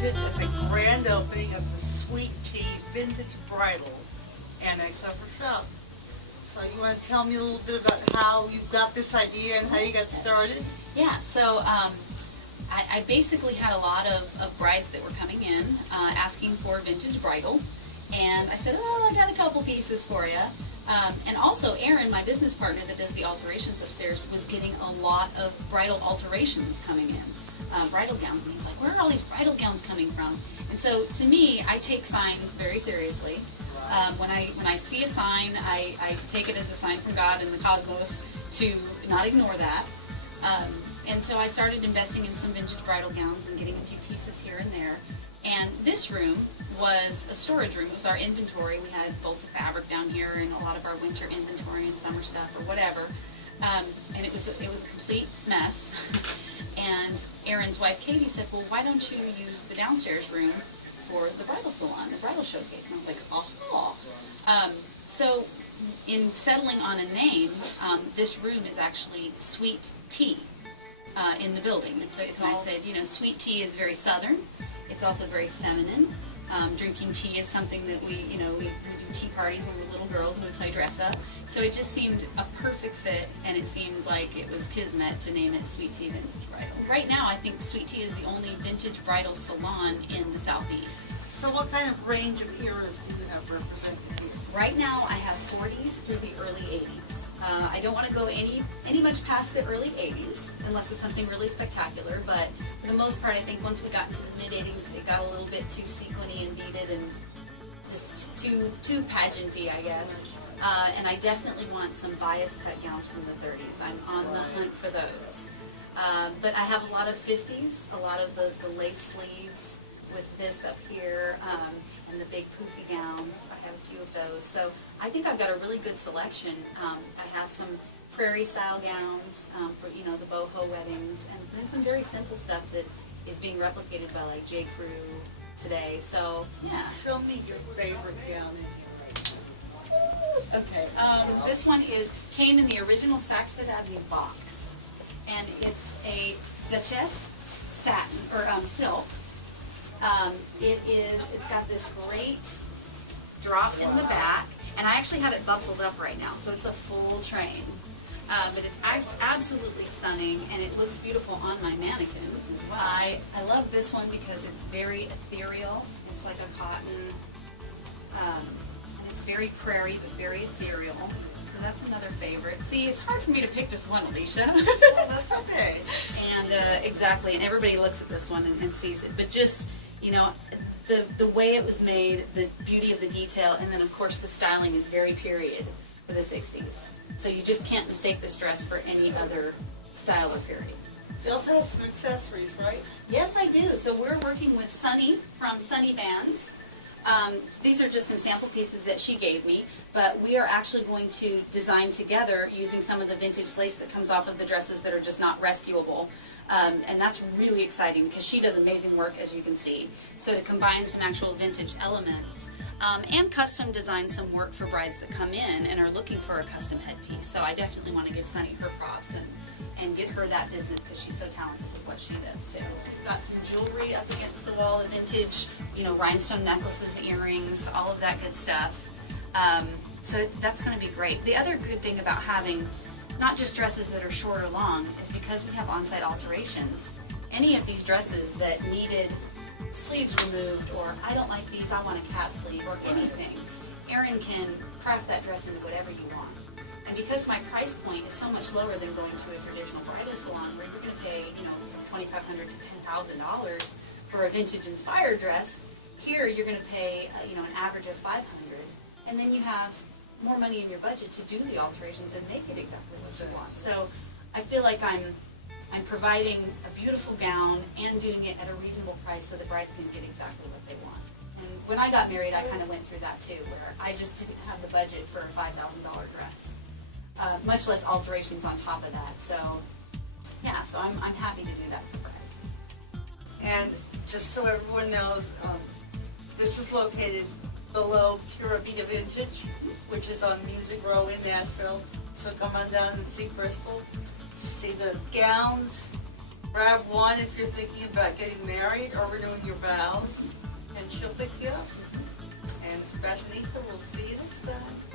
Vintage at the grand opening of the Sweet Tea Vintage Bridal Annex Upper Shop. So you want to tell me a little bit about how you got this idea and how you got started? Yeah, so I basically had a lot of brides that were coming in asking for vintage bridal, and I said, oh, I got a couple pieces for you. And also Aaron, my business partner that does the alterations upstairs, was getting a lot of bridal alterations coming in, bridal gowns, and he's like, where are all these bridal gowns coming from? And so to me, I take signs very seriously. When I see a sign, I take it as a sign from God and the cosmos to not ignore that. And so I started investing in some vintage bridal gowns and getting a few pieces here and there. And this room was a storage room. It was our inventory. We had folds of fabric down here and a lot of our winter inventory and summer stuff or whatever. And it was a complete mess. And Aaron's wife Katie said, well, why don't you use the downstairs room for the bridal salon, the bridal showcase? And I was like, oh. So in settling on a name, this room is actually Sweet Tea in the building. I said, you know, sweet tea is very southern. It's also very feminine. Drinking tea is something that we do tea parties when we're little girls and we play dress up. So it just seemed a perfect fit, and it seemed like it was kismet to name it Sweet Tea Vintage Bridal. Right now, I think Sweet Tea is the only vintage bridal salon in the Southeast. So what kind of range of eras do you have represented here? Right now, I have 40s through the early 80s. I don't want to go any much past the early 80s, unless it's something really spectacular, but for the most part, I think once we got into the mid-80s, it got a little bit too sequiny and beaded and just too pageanty, I guess. And I definitely want some bias cut gowns from the 30s. I'm on the hunt for those. But I have a lot of 50s, a lot of the lace sleeves with this up here, and the big poofy gowns. I have a few of those. So I think I've got a really good selection. I have some prairie style gowns for, you know, the boho weddings, and then some very simple stuff that is being replicated by like J. Crew today. So yeah. Show me your favorite gown in here. Okay. This one came in the original Saks Fifth Avenue box, and it's a Duchess satin or silk. It's got this great drop in the back, and I actually have it bustled up right now, so it's a full train. But it's absolutely stunning, and it looks beautiful on my mannequin as well. I love this one because it's very ethereal. It's like a cotton, and it's very prairie, but very ethereal. So that's another favorite. See, it's hard for me to pick just one, Alicia. Oh, that's okay. And exactly, and everybody looks at this one and sees it, but just, you know, the way it was made, the beauty of the detail, and then of course the styling is very period for the 60s. So you just can't mistake this dress for any other style or period. You also have some accessories, right? Yes, I do. So we're working with Sunny from Sunny Bands. These are just some sample pieces that she gave me, but we are actually going to design together using some of the vintage lace that comes off of the dresses that are just not rescuable. And that's really exciting because she does amazing work, as you can see. So to combine some actual vintage elements and custom design some work for brides that come in and are looking for a custom headpiece. So I definitely want to give Sunny her props and get her that business because she's so talented with what she does too. So we've got some jewelry up against the wall of vintage, you know, rhinestone necklaces, earrings, all of that good stuff. So that's going to be great. The other good thing about having not just dresses that are short or long is because we have on-site alterations. Any of these dresses that needed sleeves removed, or I don't like these, I want a cap sleeve, or anything, Erin can craft that dress into whatever you want. And because my price point is so much lower than going to a traditional bridal salon where you're going to pay, you know, $2,500 to $10,000 for a vintage inspired dress, here you're going to pay, you know, an average of $500, and then you have more money in your budget to do the alterations and make it exactly what you want. So I feel like I'm providing a beautiful gown and doing it at a reasonable price so the brides can get exactly what they want. And when I got married, I kind of went through that too, where I just didn't have the budget for a $5,000 dress, much less alterations on top of that. So yeah, so I'm happy to do that for brides. And just so everyone knows, this is located below Pura Vida Vintage, which is on Music Row in Nashville. So come on down and see Krystle, see the gowns, Grab one if you're thinking about getting married or renewing your vows, and she'll fix you up. And Spashionista, we'll see you next time.